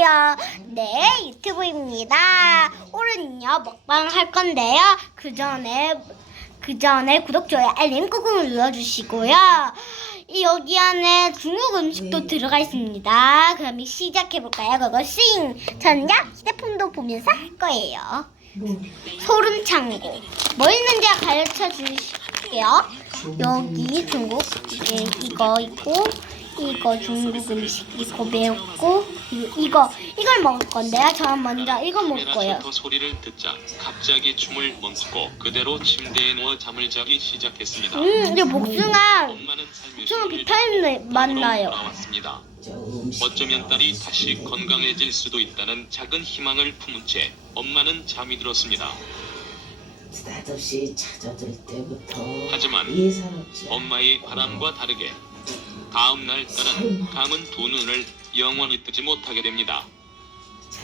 안녕하세요. 네, 유튜브입니다. 오늘은요 먹방 할 건데요. 그 전에 구독, 좋아요, 알림 꾹꾹 눌러주시고요. 여기 안에 중국 음식도 들어가 있습니다. 그럼 시작해볼까요? 그것은 저는요 휴대폰도 보면서 할 거예요. 소름창고 뭐 있는지 가르쳐 주실게요. 여기 중국 이거 있고, 이거 중국 음식 이거 매웠고, 이걸 먹을 건데요. 저는 먼저 이거 먹을 거예요. 소리를 듣자 갑자기 춤을 멈추고 그대로 침대에 누워 잠을 자기 시작했습니다. 이게 복숭아 비타민 맛나요. 나왔습니다. 어쩌면 딸이 다시 건강해질 수도 있다는 작은 희망을 품은 채 엄마는 잠이 들었습니다. 느닷없이 찾아들 때부터 하지만 예사롭지 엄마의 바람과 다르게 다음 날 딸은 감은 두 눈을 영원히 뜨지 못하게 됩니다. 자,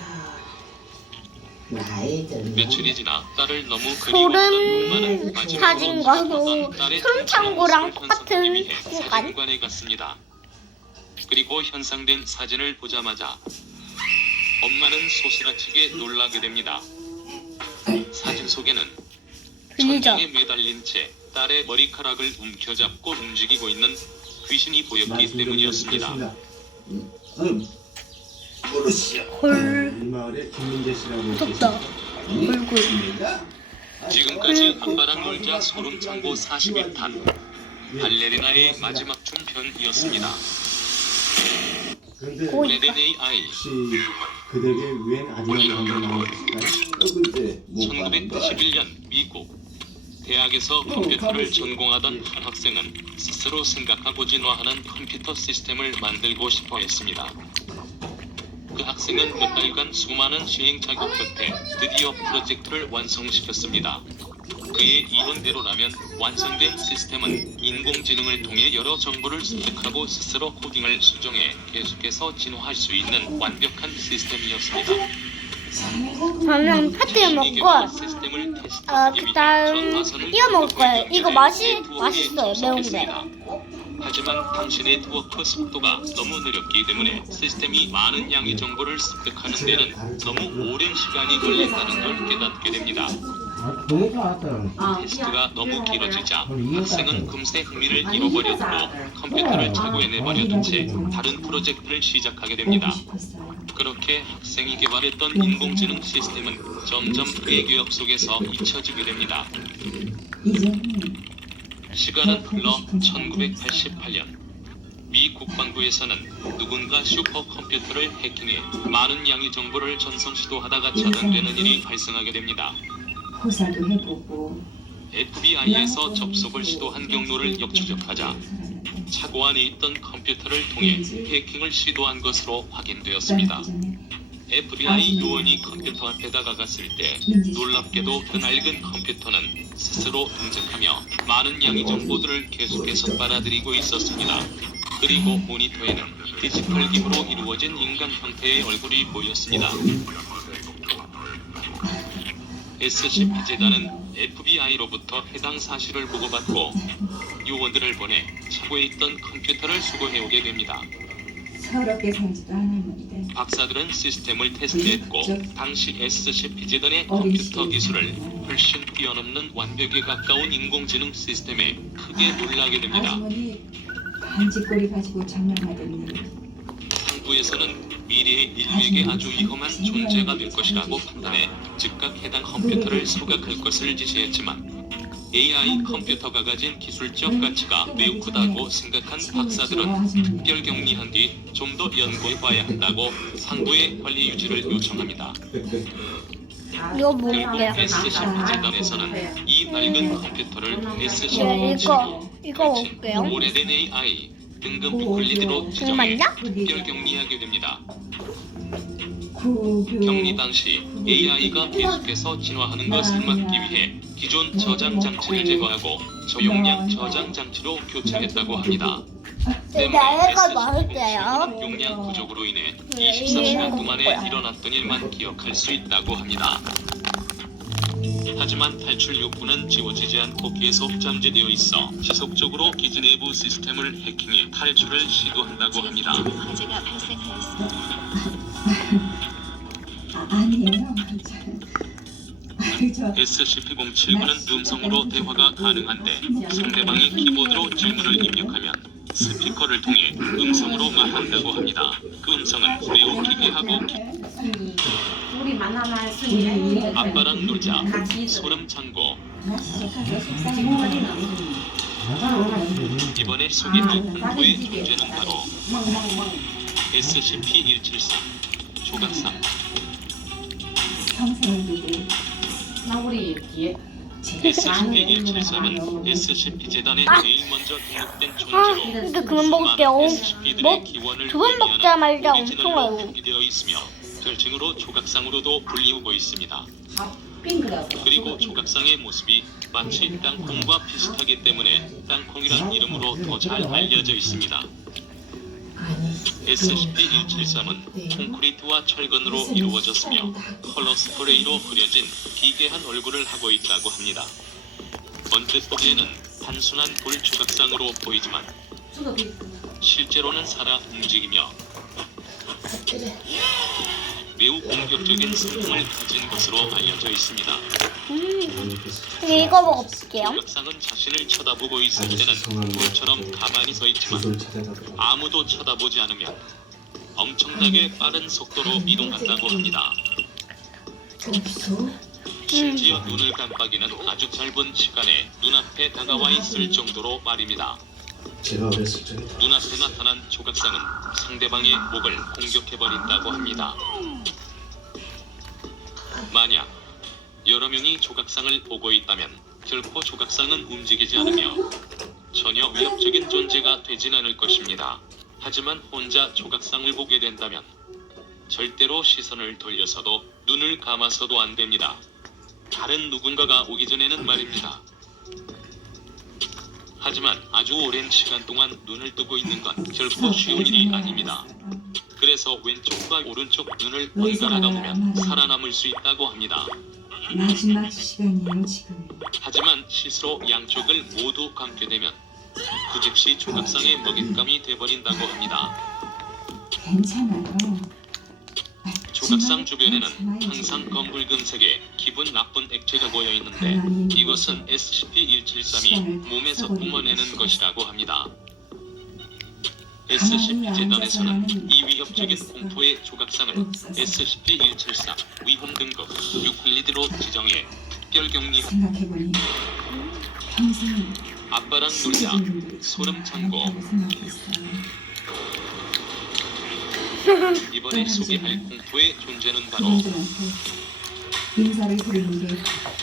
나이 들면 며칠이 지나 딸을 너무 그리워하던 엄마는 마지막으로 사진과도 딸의 소름창고랑 현상을 똑같은 선사하기 위해 사진관. 사진관에 갔습니다. 그리고 현상된 사진을 보자마자 엄마는 소스라치게 놀라게 됩니다. 사진 속에는 천장에 매달린 채 딸의 머리카락을 움켜잡고 움직이고 있는 귀신이 보였기 때문이었습니다. 헐, 이 마을의 김민재 씨라고 무섭다. 얼굴. 지금까지 아빠랑 놀자 소름창고 41탄 발레리나의 마지막 춤편이었습니다. 그런데 레데네이 아이 혹시 그대에게 웬 아지랑이 한번 나왔을까요? 1981년 미국 대학에서 컴퓨터를 전공하던 한 학생은 스스로 생각하고 진화하는 컴퓨터 시스템을 만들고 싶어 했습니다. 그 학생은 몇 달간 수많은 시행착오 끝에 드디어 프로젝트를 완성시켰습니다. 그의 이론대로라면 완성된 시스템은 인공지능을 통해 여러 정보를 습득하고 스스로 코딩을 수정해 계속해서 진화할 수 있는 완벽한 시스템이었습니다. 저는 파티를 먹고 시스템을 테스트하기 위해 그다음 전화선을 이거 먹을 거예요. 이거 맛있어요, 네트워크에 매운데. 접속했습니다. 하지만 당신의 네트워크 속도가 너무 느렸기 때문에 시스템이 많은 양의 정보를 습득하는 데는 너무 오랜 시간이 걸린다는 걸 깨닫게 됩니다. 너무 좋았다. 테스트가 너무 길어지자 학생은 금세 흥미를 잃어버렸고 컴퓨터를 차고에 내버려둔 채 다른 프로젝트를 시작하게 됩니다. 그렇게 학생이 개발했던 인공지능 시스템은 점점 그의 기억 속에서 잊혀지게 됩니다. 시간은 흘러 1988년 미 국방부에서는 누군가 슈퍼컴퓨터를 해킹해 많은 양의 정보를 전송 시도하다가 차단되는 일이 발생하게 됩니다. 조사도 해보고 FBI에서 접속을 시도한 경로를 역추적하자 차고 안에 있던 컴퓨터를 통해 해킹을 시도한 것으로 확인되었습니다. FBI 요원이 컴퓨터 앞에 다가갔을 때 놀랍게도 그 낡은 컴퓨터는 스스로 동작하며 많은 양의 정보들을 계속해서 빨아들이고 있었습니다. 그리고 모니터에는 디지털 기부로 이루어진 인간 형태의 얼굴이 보였습니다. SCP-재단은 FBI로부터 해당 사실을 보고받고 요원들을 보내 차고에 있던 컴퓨터를 수거해오게 됩니다. 서럽게 살지도 않았는데 박사들은 시스템을 테스트했고 당시 SCP-재단의 컴퓨터 기술을 훨씬 뛰어넘는 완벽에 가까운 인공지능 시스템에 크게 놀라게 됩니다. 아주머니 반지꼬리 가지고 장난하더니 상부에서는 미래의 인류에게 아주 위험한 존재가 될 것이라고 판단해 즉각 해당 컴퓨터를 소각할 것을 지시했지만 AI 컴퓨터가 가진 기술적 가치가 매우 크다고 생각한 박사들은 특별 격리한 뒤 좀 더 연구해봐야 한다고 상부의 관리 유지를 요청합니다. 이거 결국 먹을게요. SCP-재단에서는 이 낡은 컴퓨터를 네, SCP-7 이거 먹을게요. 오래된 AI 등급 부클리드로 지정해 정말요? 특별 격리하게 됩니다. 구교 격리 당시 AI가 계속해서 진화하는 것을 막기 위해 기존 저장 장치를 제거하고 저용량 저장 장치로 교체했다고 합니다. 때문에 내가 SCP-7은 먹을게요. 용량 부족으로 인해 네, 24시간 동안에 먹을 거야. 일어났던 일만 기억할 수 있다고 합니다. 하지만 탈출 욕구는 지워지지 않고 계속 잠재되어 있어 지속적으로 기지 내부 시스템을 해킹해 탈출을 시도한다고 합니다. 화재가 발생하였습니다. 아니에요. 저 SCP-079는 음성으로 대화가 가능한데 상대방이 키보드로 질문을 입력하면 스피커를 통해 음성으로 말한다고 합니다. 그 음성은 매우 기괴하고 우리 만나면 순이 아빠랑 놀자, 소름 찬고. 이번에 소개할 공포의 존재는 바로 SCP-173 조각상. 평생을 두고 나 우리 뒤에 SCP-173은 SCP-재단에 제일 먼저 등록된 존재로 근데 그만 먹을게요. SCP들의 기원을 두 번 먹자마자 오리지널로 엄청 와요. 표기되어 있으며 별칭으로 조각상으로도 불리우고 있습니다. 핑크라서 그리고 조각상의 모습이 마치 땅콩과 비슷하기 때문에 땅콩이란 이름으로 더 잘 알려져 있습니다. SCP-173은 콘크리트와 철근으로 이루어졌으며 컬러 스프레이로 그려진 기괴한 얼굴을 하고 있다고 합니다. 언뜻 보기에는 단순한 돌 조각상으로 보이지만 실제로는 살아 움직이며 매우 공격적인 성품을 가진 것으로 알려져 있습니다. 이거 먹어볼게요. 조각상은 자신을 쳐다보고 있을 때는 돌처럼 가만히 서 있지만 주소를 찾아가고 아무도 쳐다보지 않으면 엄청나게 빠른 속도로 이동한다고 합니다. 심지어 눈을 깜빡이는 아주 짧은 시간에 눈앞에 다가와 있을 정도로 말입니다. 제가 어렸을 적에 눈앞에 나타난 조각상은 상대방의 목을 공격해버린다고 합니다. 만약 여러 명이 조각상을 보고 있다면 결코 조각상은 움직이지 않으며 전혀 위협적인 존재가 되진 않을 것입니다. 하지만 혼자 조각상을 보게 된다면 절대로 시선을 돌려서도 눈을 감아서도 안 됩니다. 다른 누군가가 오기 전에는 말입니다. 하지만 아주 오랜 시간 동안 눈을 뜨고 있는 건 결코 쉬운 일이 아닙니다. 그래서 왼쪽과 오른쪽 눈을 번갈아 감으면 살아남을 수 있다고 합니다. 마지막 시간이에요 지금. 하지만 실수로 양쪽을 모두 감게 되면 그 즉시 조각상의 먹잇감이 돼버린다고 합니다. 괜찮아요. 조각상 주변에는 항상 검붉은색의 기분 나쁜 액체가 고여 있는데 이것은 SCP-173이 몸에서 뿜어내는 것이라고 합니다. SCP-재단에서는 이 위협적인 공포의 조각상을 SCP-173 위험 등급 612로 지정해 특별 격리한 생각해보니 평생 아빠랑 놀자 소름 찬고. 이번에 소개할 공포의 존재는 바로 인사를 드리는 게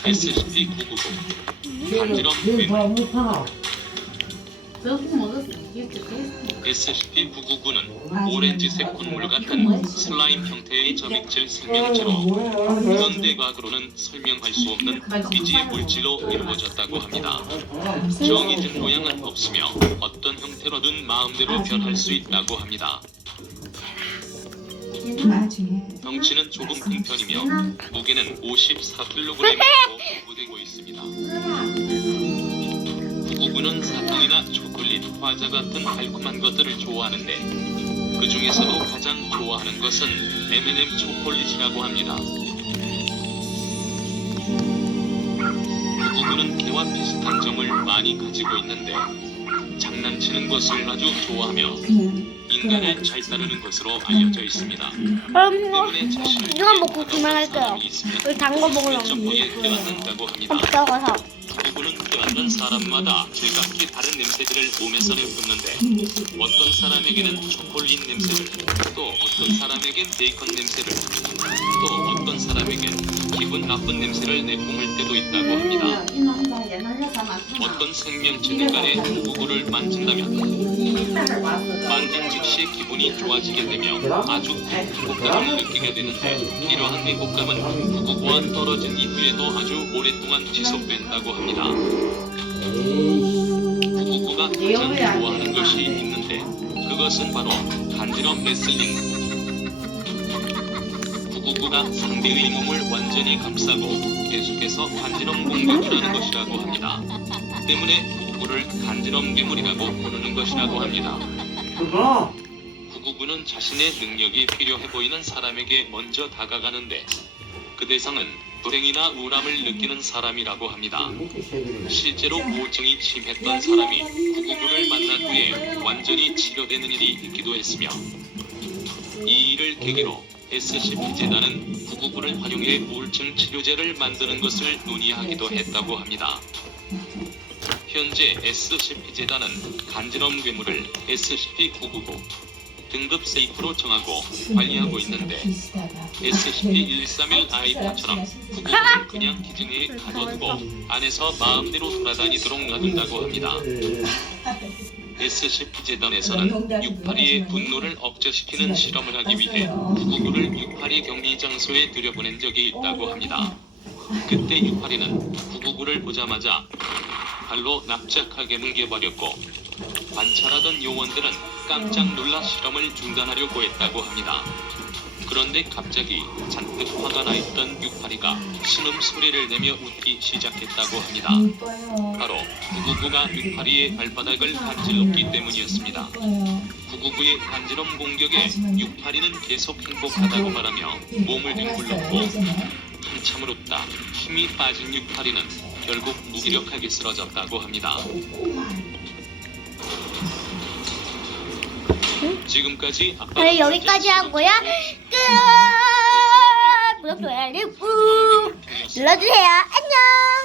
SCP-999 간지럼 괴물. SCP-999는 오렌지색 콧물 같은 슬라임 형태의 점액질 생명체로 현대 과학으로는 설명할 수 없는 미지의 물질로 이루어졌다고 합니다. 정해진 모양은 없으며 어떤 형태로든 마음대로 변할 수 있다고 합니다. 나중에 덩치는 조금 큰 편이며 무게는 54kg으로 보고되고 있습니다. 999는 사탕이나 초콜릿, 과자 같은 달콤한 것들을 좋아하는데 그 중에서도 가장 좋아하는 것은 M&M 초콜릿이라고 합니다. 999는 개와 비슷한 점을 많이 가지고 있는데 장난치는 것을 아주 좋아하며 그냥 인간을 잘 따르는 것으로 알려져 있습니다. 그럼 때문에 자신을 이거 먹고 그만할게요. 우리 단 거 먹으려면 점포에 껴안는다고 합니다. 적어서. 그분은 껴안는 사람마다 제각기 다른 냄새들을 몸에서 내뿜는데 어떤 사람에게는 초콜릿 냄새를, 또 어떤 사람에겐 베이컨 냄새를, 또 어떤 사람에겐 기분 나쁜 냄새를 내뿜을 때도 있다고 합니다. 어떤 생명체들 간의 구구를 만진다면 만진 즉시 기분이 좋아지게 되며 아주 큰 행복감을 느끼게 되는데 이러한 행복감은 구구와 떨어진 이후에도 아주 오랫동안 지속된다고 합니다. 구구가 가장 좋아하는 것이 있는데 그것은 바로 간지럼 레슬링. 구구가 상대의 몸을 완전히 감싸고 계속해서 간지럼 공격을 하는 것이라고 합니다. 때문에 구구를 간지럼 괴물이라고 부르는 것이라고 합니다. 999는 자신의 능력이 필요해 보이는 사람에게 먼저 다가가는데 그 대상은 불행이나 우울함을 느끼는 사람이라고 합니다. 실제로 우울증이 심했던 사람이 999를 만난 후에 완전히 치료되는 일이 있기도 했으며 이 일을 계기로 SCP-재단은 999를 활용해 우울증 치료제를 만드는 것을 논의하기도 했다고 합니다. 현재 SCP-재단은 간지럼 괴물을 SCP-999 등급 세이프로 정하고 관리하고 있는데 SCP-131-I파처럼 999를 그냥 기증에 가둬두고 안에서 마음대로 돌아다니도록 놔둔다고 합니다. SCP-재단에서는 682의 분노를 억제시키는 실험을 하기 위해 999를 682 격리 장소에 들여보낸 적이 있다고 합니다. 그때 682는 999를 보자마자 발로 납작하게 뭉개버렸고 관찰하던 요원들은 깜짝 놀라 실험을 중단하려고 했다고 합니다. 그런데 갑자기 잔뜩 화가 나 있던 682가 신음소리를 내며 웃기 시작했다고 합니다. 바로 999가 682의 발바닥을 간질렀기 때문이었습니다. 999의 간지럼 공격에 682는 계속 행복하다고 말하며 몸을 뒹굴렀고 한참을 웃다 힘이 빠진 682는 결국 무기력하게 쓰러졌다고 합니다. 지금까지 네, 여기까지 하고요. 끝. 구독, 좋아요, 알림 꾹 눌러주세요. 안녕.